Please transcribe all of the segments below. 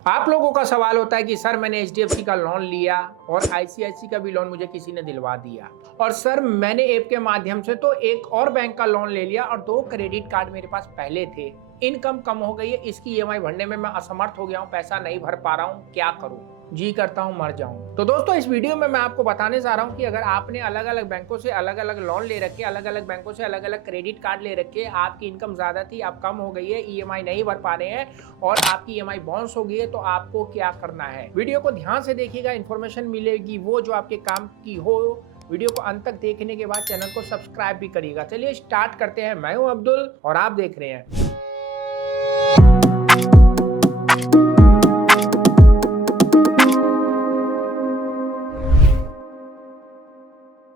आप लोगों का सवाल होता है कि सर मैंने एचडीएफसी का लोन लिया और आईसीआईसी का भी लोन मुझे किसी ने दिलवा दिया, और सर मैंने ऐप के माध्यम से तो एक और बैंक का लोन ले लिया और 2 क्रेडिट कार्ड मेरे पास पहले थे। इनकम कम हो गई है, इसकी ईएमआई भरने में मैं असमर्थ हो गया हूँ, पैसा नहीं भर पा रहा हूँ, क्या करूँ? जी करता हूँ मर जाऊं। तो दोस्तों इस वीडियो में मैं आपको बताने जा रहा हूँ कि अगर आपने अलग अलग बैंकों से अलग अलग लोन ले रखे, अलग अलग बैंकों से अलग अलग क्रेडिट कार्ड ले रखे, आपकी इनकम ज्यादा थी, अब कम हो गई है, ईएमआई नहीं भर पा रहे हैं और आपकी ईएमआई बाउंस हो गई है, तो आपको क्या करना है? वीडियो को ध्यान से देखिएगा, इन्फॉर्मेशन मिलेगी वो जो आपके काम की हो। वीडियो को अंत तक देखने के बाद चैनल को सब्सक्राइब भी करिएगा। चलिए स्टार्ट करते हैं। मैं हूं अब्दुल और आप देख रहे हैं।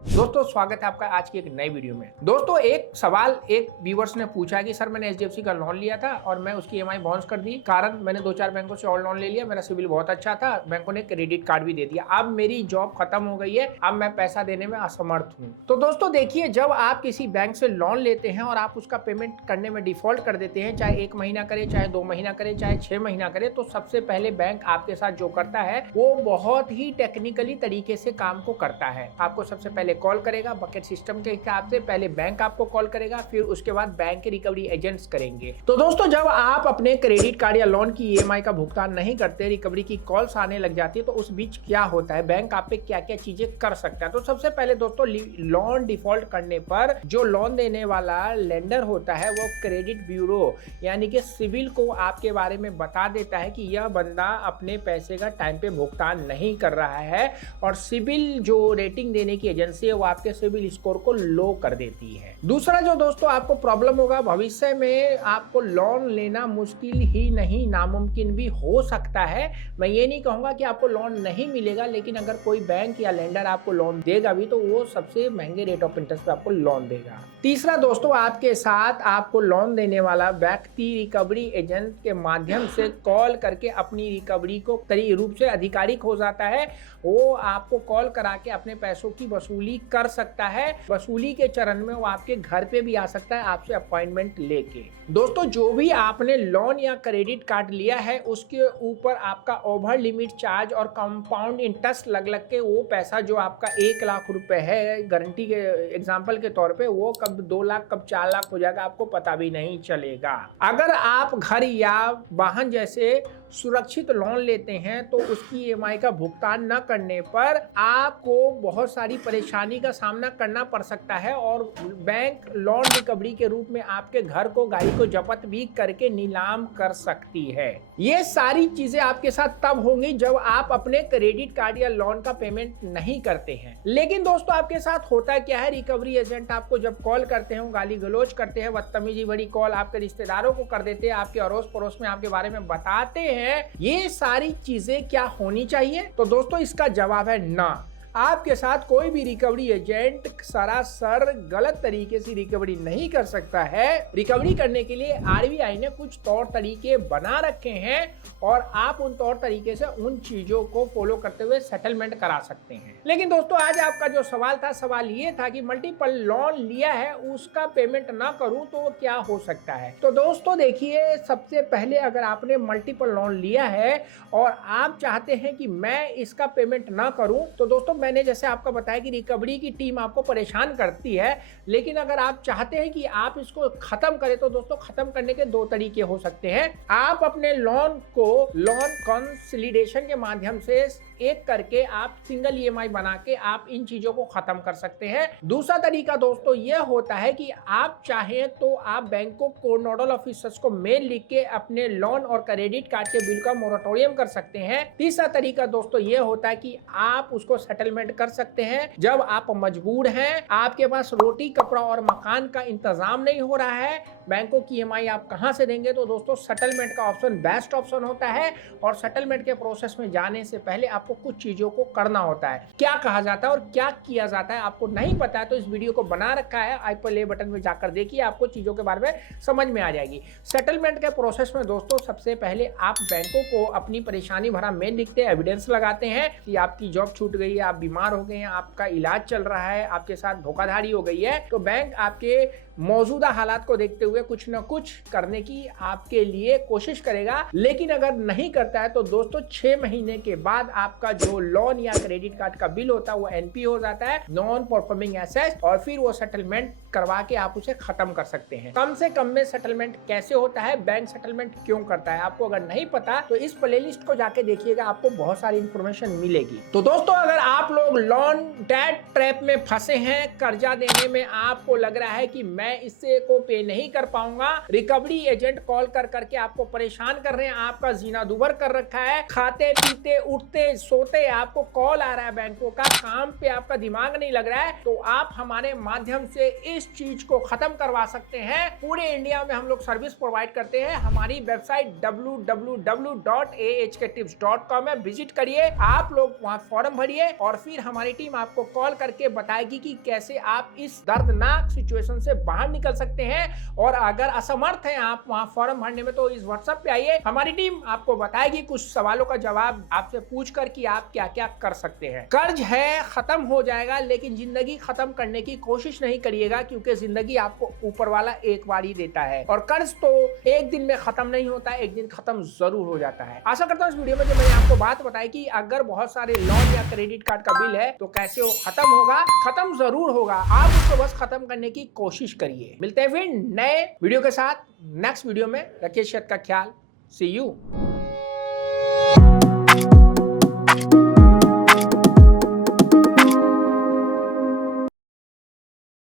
दोस्तों स्वागत है आपका आज की एक नई वीडियो में। दोस्तों एक सवाल एक व्यूअर्स ने पूछा है कि सर मैंने एचडीएफसी का लोन लिया था और मैं उसकी ईएमआई बाउंस कर दी, कारण मैंने 2-4 बैंकों से और लोन ले लिया, मेरा सिविल बहुत अच्छा था, बैंकों ने क्रेडिट कार्ड भी दे दिया, अब मेरी जॉब खत्म हो गई है, अब मैं पैसा देने में असमर्थ हूँ। तो दोस्तों देखिए, जब आप किसी बैंक से लोन लेते हैं और आप उसका पेमेंट करने में डिफॉल्ट कर देते हैं, चाहे 1 महीना करे, चाहे 2 महीना करे, चाहे 6 महीना करे, तो सबसे पहले बैंक आपके साथ जो करता है वो बहुत ही टेक्निकली तरीके से काम को करता है। आपको सबसे पहले कॉल करेगा, बकेट सिस्टम के हिसाब से पहले बैंक आपको कॉल करेगा, फिर उसके बाद बैंक के रिकवरी एजेंट्स करेंगे। तो दोस्तों जब आप अपने क्रेडिट कार्ड या लोन की ईएमआई का भुगतान नहीं करते, रिकवरी की कॉल्स आने लग जाती है, तो उस बीच क्या होता है, बैंक आप पे क्या क्या चीजें कर सकता है? तो सबसे पहले दोस्तों लोन डिफॉल्ट करने पर जो लोन देने वाला लेंडर होता है वो क्रेडिट ब्यूरो यानी कि सिविल को आपके बारे में बता देता है कि यह बंदा अपने पैसे का टाइम पे भुगतान नहीं कर रहा है, और सिविल जो रेटिंग देने की एजेंसी है वो आपके सिविल स्कोर को लो कर देती है। दूसरा जो दोस्तों आपको प्रॉब्लम होगा, भविष्य में आपको लोन लेना मुश्किल ही नहीं नामुमकिन भी हो सकता है। मैं ये नहीं कहूंगा कि आपको लोन नहीं मिलेगा, लेकिन अगर कोई बैंक या लेंडर आपको लोन देगा भी तो वो सबसे महंगे रेट ऑफ इंटरेस्ट पे आपको लोन देगा। तीसरा दोस्तों, आपके साथ आपको लोन देने वाला व्यक्ति रिकवरी एजेंट के माध्यम से कॉल करके अपनी रिकवरी को रूप से अधिकारिक हो जाता है। वो आपको कॉल करा के अपने पैसों की वसूली कर सकता है। वसूली के चरण में वो आपके घर पे भी आ सकता है आपसे अपॉइंटमेंट लेके। दोस्तों जो भी आपने लोन या क्रेडिट कार्ड लिया है उसके ऊपर आपका ओवर लिमिट चार्ज और कंपाउंड इंटरेस्ट लग के वो पैसा जो आपका 1 लाख रुपए है गारंटी के एग्जांपल के तौर पे, वो कब 2 लाख कब 4 लाख हो जाएगा आपको पता भी नहीं चलेगा। अगर आप घर या वाहन जैसे सुरक्षित लोन लेते हैं तो उसकी ईएमआई का भुगतान न करने पर आपको बहुत सारी परेशानी का सामना करना पड़ सकता है, और बैंक लोन रिकवरी के रूप में आपके घर को, गाड़ी को जब्त भी करके नीलाम कर सकती है। ये सारी चीजें आपके साथ तब होंगी जब आप अपने क्रेडिट कार्ड या लोन का पेमेंट नहीं करते हैं। लेकिन दोस्तों आपके साथ होता क्या है, रिकवरी एजेंट आपको जब कॉल करते हैं, गाली गलौज करते हैं, बदतमीजी भरी कॉल आपके रिश्तेदारों को कर देते हैं, आपके अड़ोस पड़ोस में आपके बारे में बताते हैं। ये सारी चीजें क्या होनी चाहिए? तो दोस्तों इसका जवाब है ना। आपके साथ कोई भी रिकवरी एजेंट सरासर गलत तरीके से रिकवरी नहीं कर सकता है। रिकवरी करने के लिए आरबीआई ने कुछ तौर तरीके बना रखे हैं और आप उन तौर तरीके से उन चीजों को फॉलो करते हुए सेटलमेंट करा सकते हैं। लेकिन दोस्तों आज आपका जो सवाल था, सवाल ये था कि मल्टीपल लोन लिया है उसका पेमेंट ना करूं तो क्या हो सकता है? तो दोस्तों देखिए, सबसे पहले अगर आपने मल्टीपल लोन लिया है और आप चाहते हैं कि मैं इसका पेमेंट ना करूं, तो दोस्तों मैंने जैसे आपको बताया कि रिकवरी की टीम आपको परेशान करती है, लेकिन अगर आप चाहते हैं कि आप इसको खत्म करें तो दोस्तों खत्म करने के 2 तरीके हो सकते हैं। आप अपने लोन को लोन कंसोलिडेशन के माध्यम से एक करके आप सिंगल ईएमआई बना के आप इन चीजों को खत्म कर सकते हैं। दूसरा तरीका दोस्तों यह होता है कि आप चाहें तो आप बैंकों को, नोडल ऑफिसर्स को मेल लिख के अपने लोन और क्रेडिट कार्ड के बिल का मोरेटोरियम कर सकते हैं। तीसरा तरीका दोस्तों यह होता है कि आप उसको सेटलमेंट कर सकते हैं जब आप मजबूर हैं, आपके पास रोटी कपड़ा और मकान का इंतजाम नहीं हो रहा है, बैंकों की ईएमआई आप कहां से देंगे? तो दोस्तों सेटलमेंट का ऑप्शन बेस्ट ऑप्शन होता है, और सेटलमेंट के प्रोसेस में जाने से पहले आपको कुछ चीजों को करना होता है। क्या कहा जाता है और क्या किया जाता है आपको नहीं पता है तो इस वीडियो को बना रखा है, आई प्ले बटन में जाकर देखिए, आपको चीजों के बारे में समझ में आ जाएगी। सेटलमेंट के प्रोसेस में दोस्तों सबसे पहले आप बैंकों को अपनी परेशानी भरा मेल लिखते हैं, एविडेंस लगाते हैं कि आपकी जॉब छूट गई है, आप बीमार हो गए हैं, आपका इलाज चल रहा है, आपके साथ धोखाधड़ी हो गई है, तो बैंक आपके मौजूदा हालात को देखते हुए कुछ ना कुछ करने की आपके लिए कोशिश करेगा। लेकिन अगर नहीं करता है तो दोस्तों 6 महीने के बाद आपका जो लोन या क्रेडिट कार्ड का बिल होता है वो एनपी हो जाता है, नॉन परफॉर्मिंग एसेट, और फिर वो सेटलमेंट करवा के आप उसे खत्म कर सकते हैं। कम से कम में सेटलमेंट कैसे होता है, बैंक सेटलमेंट क्यों करता है, आपको अगर नहीं पता तो इस प्लेलिस्ट को जाके देखिएगा, आपको बहुत सारी इंफॉर्मेशन मिलेगी। तो दोस्तों अगर आप लोग लोन डेट ट्रैप में फंसे हैं, कर्जा देने में आपको लग रहा है कि मैं इससे को पे नहीं कर पाऊंगा, रिकवरी एजेंट कॉल कर करके आपको परेशान कर रहे हैं, आपका जीना दुभर कर रखा है, खाते पीते उठते सोते आपको कॉल आ रहा है बैंकों का, काम पे आपका दिमाग नहीं लग रहा है, तो आप हमारे माध्यम से इस चीज को खत्म करवा सकते हैं। पूरे इंडिया में हम लोग सर्विस प्रोवाइड करते हैं। हमारी वेबसाइट www.ahktips.com है, विजिट करिए, आप लोग वहां फॉर्म भरिए और फिर हमारी टीम आपको कॉल करके बताएगी कि कैसे आप इस दर्दनाक सिचुएशन से बाहर निकल सकते हैं। और अगर असमर्थ हैं आप वहां फॉर्म भरने में तो इस व्हाट्सएप पे आइए, हमारी टीम आपको बताएगी कुछ सवालों का जवाब आपसे पूछकर कि आप क्या क्या कर सकते हैं। कर्ज है खत्म हो जाएगा, लेकिन जिंदगी खत्म करने की कोशिश नहीं करिएगा, क्योंकि जिंदगी आपको ऊपर वाला एक बार ही देता है और कर्ज तो एक दिन में खत्म नहीं होता है, एक दिन खत्म जरूर हो जाता है। आशा करता हूं इस वीडियो में जो मैंने आपको बात बताई कि अगर बहुत सारे लोन या क्रेडिट कार्ड का बिल है तो कैसे वो खत्म होगा, खत्म जरूर होगा, आप उसको बस खत्म करने की कोशिश करिए। मिलते हैं फिर नए वीडियो के साथ नेक्स्ट वीडियो में। रखिए सेहत का ख्याल। सी यू।